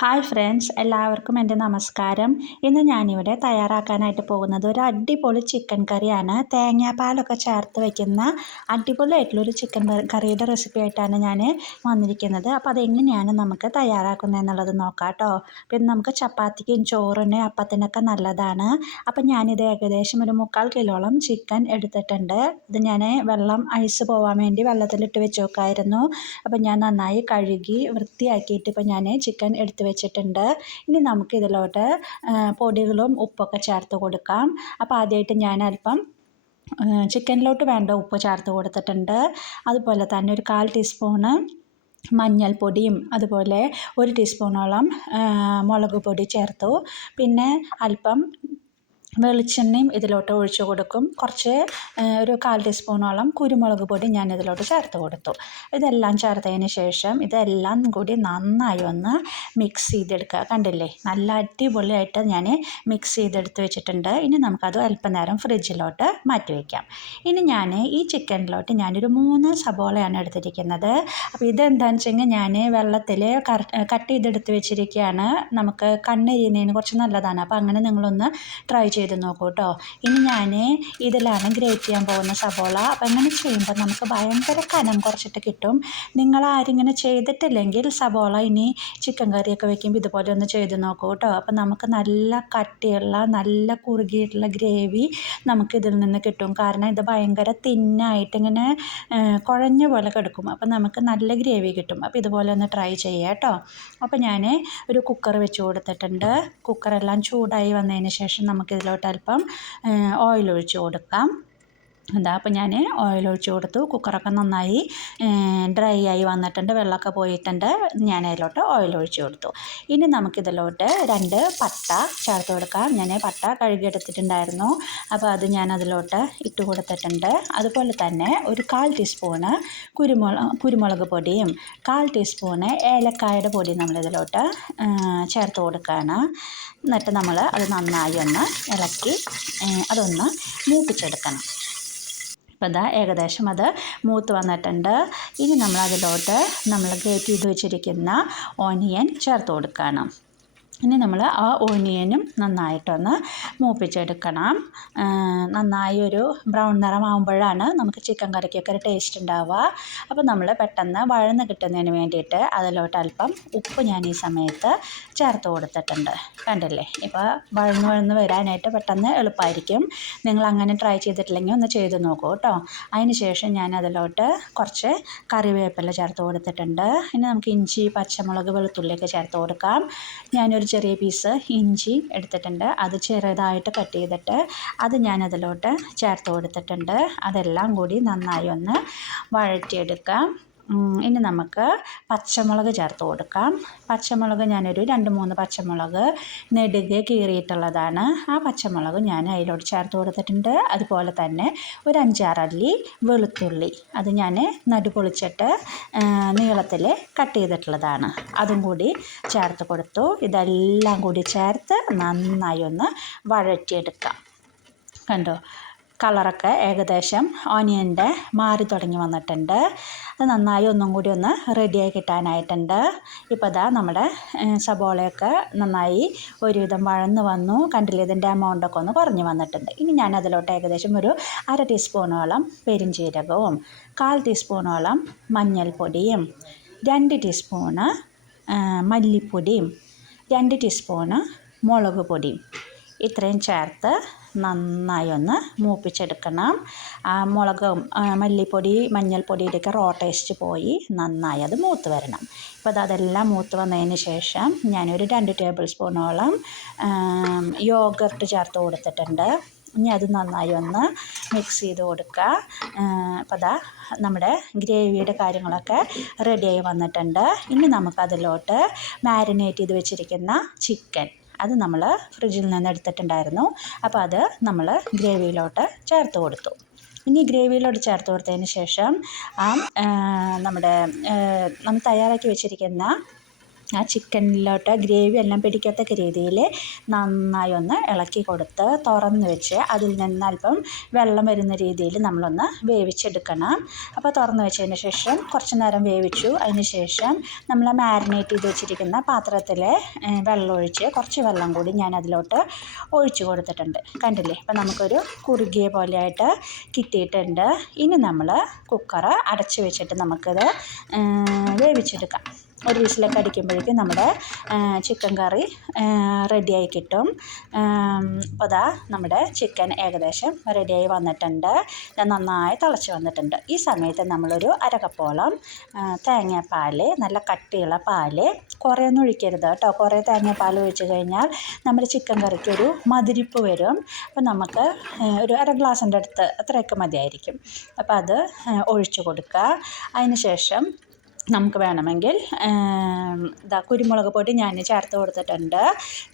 Hi friends, എല്ലാവർക്കും എൻ്റെ നമസ്കാരം. ഇന്ന് ഞാനിവിടെ തയ്യാറാക്കാനായിട്ട് പോകുന്നത് ഒരു അടിപൊളി ചിക്കൻ കറിയാണ്. തേങ്ങാപ്പാലൊക്കെ ചേർത്ത് വയ്ക്കുന്ന അടിപൊളിയായിട്ടുള്ളൊരു ചിക്കൻ കറിയുടെ റെസിപ്പി ആയിട്ടാണ് ഞാൻ വന്നിരിക്കുന്നത്. അപ്പോൾ അതെങ്ങനെയാണ് നമുക്ക് തയ്യാറാക്കുന്നത് എന്നുള്ളത് നോക്കാം കേട്ടോ. പിന്നെ നമുക്ക് ചപ്പാത്തിക്കും ചോറിന് അപ്പത്തിനൊക്കെ നല്ലതാണ്. അപ്പം ഞാനിത് ഏകദേശം ഒരു 3/4 കിലോളം ചിക്കൻ എടുത്തിട്ടുണ്ട്. ഇത് ഞാൻ വെള്ളം ഐസ് പോകാൻ വേണ്ടി വെള്ളത്തിലിട്ട് വെച്ച് വെക്കായിരുന്നു. അപ്പം ഞാൻ നന്നായി കഴുകി വൃത്തിയാക്കിയിട്ട് ഇപ്പം ഞാൻ ചിക്കൻ എടുത്ത് വെച്ചിട്ടുണ്ട്. ഇനി നമുക്ക് ഇതിലോട്ട് പൊടികളും ഉപ്പൊക്കെ ചേർത്ത് കൊടുക്കാം. അപ്പോൾ ആദ്യമായിട്ട് ഞാൻ അല്പം ചിക്കനിലോട്ട് വേണ്ട ഉപ്പ് ചേർത്ത് കൊടുത്തിട്ടുണ്ട്. അതുപോലെ തന്നെ ഒരു 1/4 ടീസ്പൂണ് മഞ്ഞൾപ്പൊടിയും അതുപോലെ 1 ടീസ്പൂണോളം മുളക് പൊടി ചേർത്തു. പിന്നെ അല്പം വെളിച്ചെണ്ണയും ഇതിലോട്ട് ഒഴിച്ചു കൊടുക്കും. കുറച്ച് ഒരു 1/4 ടീസ്പൂണോളം കുരുമുളക് പൊടി ഞാൻ ഇതിലോട്ട് ചേർത്ത് കൊടുത്തു. ഇതെല്ലാം ചേർത്തതിന് ശേഷം ഇതെല്ലാം കൂടി നന്നായി ഒന്ന് മിക്സ് ചെയ്തെടുക്കുക. കണ്ടില്ലേ, നല്ല അടിപൊളിയായിട്ട് ഞാൻ മിക്സ് ചെയ്തെടുത്ത് വെച്ചിട്ടുണ്ട്. ഇനി നമുക്കത് അല്പനേരം ഫ്രിഡ്ജിലോട്ട് മാറ്റി വയ്ക്കാം. ഇനി ഞാൻ ഈ ചിക്കനിലോട്ട് ഞാനൊരു 3 സബോളയാണ് എടുത്തിരിക്കുന്നത്. അപ്പോൾ ഇതെന്താണെന്ന് വെച്ചെങ്കിൽ ഞാൻ വെള്ളത്തിൽ കട്ട് ചെയ്തെടുത്ത് വെച്ചിരിക്കുകയാണ്. നമുക്ക് കണ്ണെരിയുന്നതിന് കുറച്ച് നല്ലതാണ്. അപ്പോൾ അങ്ങനെ നിങ്ങളൊന്ന് ട്രൈ ചെയ്ത് നോക്കൂ കേട്ടോ. ഇനി ഞാൻ ഇതിലാണ് ഗ്രേറ്റ് ചെയ്യാൻ പോകുന്ന സബോള. അപ്പോൾ ഇങ്ങനെ ചെയ്യുമ്പോൾ നമുക്ക് ഭയങ്കര കനം കുറച്ചിട്ട് കിട്ടും. നിങ്ങൾ ആരിങ്ങനെ ചെയ്തിട്ടില്ലെങ്കിൽ സബോള ഇനി ചിക്കൻ കറിയൊക്കെ വെക്കുമ്പോൾ ഇതുപോലെ ഒന്ന് ചെയ്ത് നോക്കൂ കേട്ടോ. അപ്പോൾ നമുക്ക് നല്ല കട്ടിയുള്ള നല്ല കുറുകിയിട്ടുള്ള ഗ്രേവി നമുക്കിതിൽ നിന്ന് കിട്ടും. കാരണം ഇത് ഭയങ്കര തിന്നായിട്ട് ഇങ്ങനെ കുഴഞ്ഞ പോലെ കിടക്കും. അപ്പോൾ നമുക്ക് നല്ല ഗ്രേവി കിട്ടും. അപ്പോൾ ഇതുപോലെ ഒന്ന് ട്രൈ ചെയ്യുക കേട്ടോ. അപ്പോൾ ഞാൻ ഒരു കുക്കർ വെച്ച് കൊടുത്തിട്ടുണ്ട്. കുക്കറെല്ലാം ചൂടായി വന്നതിന് ശേഷം നമുക്കിതിലോട്ട് അല്പം ഓയിൽ ഒഴിച്ച് കൊടുക്കാം. അപ്പോൾ ഞാൻ ഓയിൽ ഒഴിച്ച് കൊടുത്തു. കുക്കറൊക്കെ നന്നായി ഡ്രൈ ആയി വന്നിട്ടുണ്ട്, വെള്ളമൊക്കെ പോയിട്ടുണ്ട്. ഞാൻ അതിലോട്ട് ഓയിൽ ഒഴിച്ച് കൊടുത്തു. ഇനി നമുക്കിതിലോട്ട് 2 പട്ട ചേർത്ത് കൊടുക്കാം. ഞാൻ പട്ട കഴുകിയെടുത്തിട്ടുണ്ടായിരുന്നു. അപ്പോൾ അത് ഞാൻ അതിലോട്ട് ഇട്ട് കൊടുത്തിട്ടുണ്ട്. അതുപോലെ തന്നെ ഒരു 1/4 ടീസ്പൂണ് കുരുമുളക് പൊടിയും 1/4 ടീസ്പൂണ് ഏലക്കായുടെ പൊടി നമ്മളിതിലോട്ട് ചേർത്ത് കൊടുക്കുകയാണ്. എന്നിട്ട് നമ്മൾ അത് നന്നായി ഒന്ന് ഇളക്കി അതൊന്ന് മൂപ്പിച്ചെടുക്കണം. അപ്പോൾ ഇതാ ഏകദേശം അത് മൂത്ത് വന്നിട്ടുണ്ട്. ഇനി നമ്മളതിലോട്ട് നമ്മൾ ഗ്രേറ്റ് ചെയ്ത് വെച്ചിരിക്കുന്ന ഓനിയൻ ചേർത്ത് കൊടുക്കണം. ഇനി നമ്മൾ ആ ഓനിയനും നന്നായിട്ടൊന്ന് മൂപ്പിച്ചെടുക്കണം. നന്നായി ഒരു ബ്രൗൺ നിറമാകുമ്പോഴാണ് നമുക്ക് ചിക്കൻ കറിക്കൊക്കെ ഒരു ടേസ്റ്റ് ഉണ്ടാവുക. അപ്പോൾ നമ്മൾ പെട്ടെന്ന് വഴന്ന് കിട്ടുന്നതിന് വേണ്ടിയിട്ട് അതിലോട്ട് അല്പം ഉപ്പ് ഞാൻ ഈ സമയത്ത് ചേർത്ത് കൊടുത്തിട്ടുണ്ട്. കണ്ടില്ലേ, ഇപ്പോൾ വഴന്ന് വരാനായിട്ട് പെട്ടെന്ന് എളുപ്പമായിരിക്കും. നിങ്ങൾ അങ്ങനെ ട്രൈ ചെയ്തിട്ടില്ലെങ്കിൽ ഒന്ന് ചെയ്ത് നോക്കൂ കേട്ടോ. അതിന് ശേഷം ഞാൻ അതിലോട്ട് കുറച്ച് കറിവേപ്പില ചേർത്ത് കൊടുത്തിട്ടുണ്ട്. ഇനി നമുക്ക് ഇഞ്ചി, പച്ചമുളക്, വെളുത്തുള്ളിയൊക്കെ ചേർത്ത് കൊടുക്കാം. ഞാനൊരു ചെറിയ പീസ് ഇഞ്ചി എടുത്തിട്ടുണ്ട്. അത് ചെറുതായിട്ട് കട്ട് ചെയ്തിട്ട് അത് ഞാൻ അതിലോട്ട് ചേർത്ത് കൊടുത്തിട്ടുണ്ട്. അതെല്ലാം കൂടി നന്നായി ഒന്ന് വഴറ്റിയെടുക്കാം. ഇനി നമുക്ക് പച്ചമുളക് ചേർത്ത് കൊടുക്കാം. പച്ചമുളക് ഞാനൊരു 2-3 പച്ചമുളക് നെടുകെ കീറിയിട്ടുള്ളതാണ്. ആ പച്ചമുളക് ഞാൻ അതിലോട്ട് ചേർത്ത് കൊടുത്തിട്ടുണ്ട്. അതുപോലെ തന്നെ ഒരു 5-6 അല്ലി വെളുത്തുള്ളി, അത് ഞാൻ നടുപൊളിച്ചിട്ട് നീളത്തിൽ കട്ട് ചെയ്തിട്ടുള്ളതാണ്. അതും കൂടി ചേർത്ത് കൊടുത്തു. ഇതെല്ലാം കൂടി ചേർത്ത് നന്നായി ഒന്ന് വഴറ്റിയെടുക്കാം. കണ്ടോ, കളറൊക്കെ ഏകദേശം ഓനിയൻ്റെ മാറി തുടങ്ങി വന്നിട്ടുണ്ട്. അത് നന്നായി ഒന്നും കൂടി ഒന്ന് റെഡിയായി കിട്ടാനായിട്ടുണ്ട്. ഇപ്പോൾ ഇതാ നമ്മുടെ സബോളയൊക്കെ നന്നായി ഒരുവിധം വഴന്ന് വന്നു. കണ്ടില്ലേ, ഇതിൻ്റെ എമൗണ്ടൊക്കെ ഒന്ന് കുറഞ്ഞ് വന്നിട്ടുണ്ട്. ഇനി ഞാൻ അതിലോട്ട് ഏകദേശം ഒരു 1/2 ടീസ്പൂണോളം പെരിഞ്ജീരകവും 1/4 ടീസ്പൂണോളം മഞ്ഞൾപ്പൊടിയും 2 ടീസ്പൂണ് മല്ലിപ്പൊടിയും 2 ടീസ്പൂണ് മുളക് പൊടിയും ഇത്രയും ചേർത്ത് നന്നായി ഒന്ന് മൂപ്പിച്ചെടുക്കണം. മുളകും മല്ലിപ്പൊടി മഞ്ഞൾപ്പൊടിയുടെയൊക്കെ റോ ടേസ്റ്റ് പോയി നന്നായി അത് മൂത്ത് വരണം. ഇപ്പോൾ അതെല്ലാം മൂത്ത് വന്നതിന് ശേഷം ഞാനൊരു 2 ടേബിൾ സ്പൂണോളം യോഗർട്ട് ചേർത്ത് കൊടുത്തിട്ടുണ്ട്. ഇനി അത് നന്നായി ഒന്ന് മിക്സ് ചെയ്ത് കൊടുക്കുക. അപ്പോൾ അതാ നമ്മുടെ ഗ്രേവിയുടെ കാര്യങ്ങളൊക്കെ റെഡിയായി വന്നിട്ടുണ്ട്. ഇനി നമുക്കതിലോട്ട് മാരിനേറ്റ് ചെയ്ത് വെച്ചിരിക്കുന്ന ചിക്കൻ, അത് നമ്മൾ ഫ്രിഡ്ജിൽ നിന്ന് എടുത്തിട്ടുണ്ടായിരുന്നു. അപ്പോൾ അത് നമ്മൾ ഗ്രേവിയിലോട്ട് ചേർത്ത് കൊടുത്തു. ഇനി ഗ്രേവിയിലോട്ട് ചേർത്ത് കൊടുത്തതിന് ശേഷം നമ്മൾ തയ്യാറാക്കി വെച്ചിരിക്കുന്ന ആ ചിക്കനിലോട്ട് ഗ്രേവി എല്ലാം പിടിക്കത്തക്ക രീതിയിൽ നന്നായി ഒന്ന് ഇളക്കി കൊടുത്ത് തുറന്ന് വെച്ച് അതിൽ നിന്ന് അല്പം വെള്ളം വരുന്ന രീതിയിൽ നമ്മളൊന്ന് വേവിച്ചെടുക്കണം. അപ്പോൾ തുറന്ന് വെച്ചതിന് ശേഷം കുറച്ച് നേരം വേവിച്ചു. അതിന് ശേഷം നമ്മൾ മാരിനേറ്റ് ചെയ്ത് വെച്ചിരിക്കുന്ന പാത്രത്തിൽ വെള്ളം ഒഴിച്ച് കുറച്ച് വെള്ളം കൂടി ഞാൻ അതിലോട്ട് ഒഴിച്ച് കൊടുത്തിട്ടുണ്ട്. കണ്ടില്ലേ? അപ്പോൾ നമുക്കൊരു കുറുകിയ പോലെയായിട്ട് കിട്ടിയിട്ടുണ്ട്. ഇനി നമ്മൾ കുക്കർ അടച്ച് വെച്ചിട്ട് നമുക്കത് വേവിച്ചെടുക്കാം. ഒരു വിസിലൊക്കെ അടിക്കുമ്പോഴേക്കും നമ്മുടെ ചിക്കൻ കറി റെഡിയായി കിട്ടും. അപ്പോൾ അതാ നമ്മുടെ ചിക്കൻ ഏകദേശം റെഡിയായി വന്നിട്ടുണ്ട്. നന്നായി തിളച്ച് വന്നിട്ടുണ്ട്. ഈ സമയത്ത് നമ്മളൊരു അരക്കപ്പോളം തേങ്ങാപ്പാൽ, നല്ല കട്ടിയുള്ള പാൽ, കുറേയൊന്നും ഒഴിക്കരുത് കേട്ടോ. കുറേ തേങ്ങാപ്പാൽ ഒഴിച്ച് കഴിഞ്ഞാൽ നമ്മുടെ ചിക്കൻ കറിക്കൊരു മധുരിപ്പ് വരും. അപ്പോൾ നമുക്ക് ഒരു അര ഗ്ലാസിൻ്റെ അടുത്ത് അത്രയൊക്കെ മതിയായിരിക്കും. അപ്പോൾ അത് ഒഴിച്ച് കൊടുക്കുക. അതിന് ശേഷം നമുക്ക് വേണമെങ്കിൽ കുരുമുളക് പൊടി ഞാൻ ചേർത്ത് കൊടുത്തിട്ടുണ്ട്.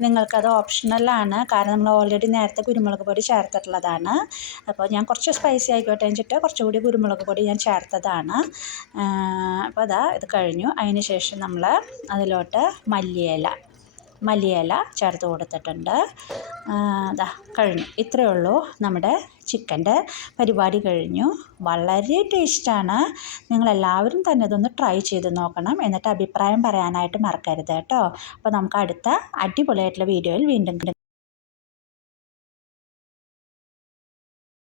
നിങ്ങൾക്കത് ഓപ്ഷണലാണ്, കാരണം നമ്മൾ ഓൾറെഡി നേരത്തെ കുരുമുളക് പൊടി ചേർത്തിട്ടുള്ളതാണ്. അപ്പോൾ ഞാൻ കുറച്ച് സ്പൈസി ആയിക്കോട്ടെ വെച്ചിട്ട് കുറച്ചുകൂടി കുരുമുളക് പൊടി ഞാൻ ചേർത്തതാണ്. അപ്പോൾ ഇത് കഴിഞ്ഞു. അതിന് ശേഷം നമ്മൾ അതിലോട്ട് മല്ലിയില ചേർത്ത് കൊടുത്തിട്ടുണ്ട്. കഴിഞ്ഞു. ഇത്രയേ ഉള്ളൂ, നമ്മുടെ ചിക്കൻ്റെ പരിപാടി കഴിഞ്ഞു. വളരെ ടേസ്റ്റാണ്. നിങ്ങളെല്ലാവരും തന്നെ ഇതൊന്ന് ട്രൈ ചെയ്ത് നോക്കണം. എന്നിട്ട് അഭിപ്രായം പറയാനായിട്ട് മറക്കരുത് കേട്ടോ. അപ്പോൾ നമുക്ക് അടുത്ത അടിപൊളിയായിട്ടുള്ള വീഡിയോയിൽ വീണ്ടും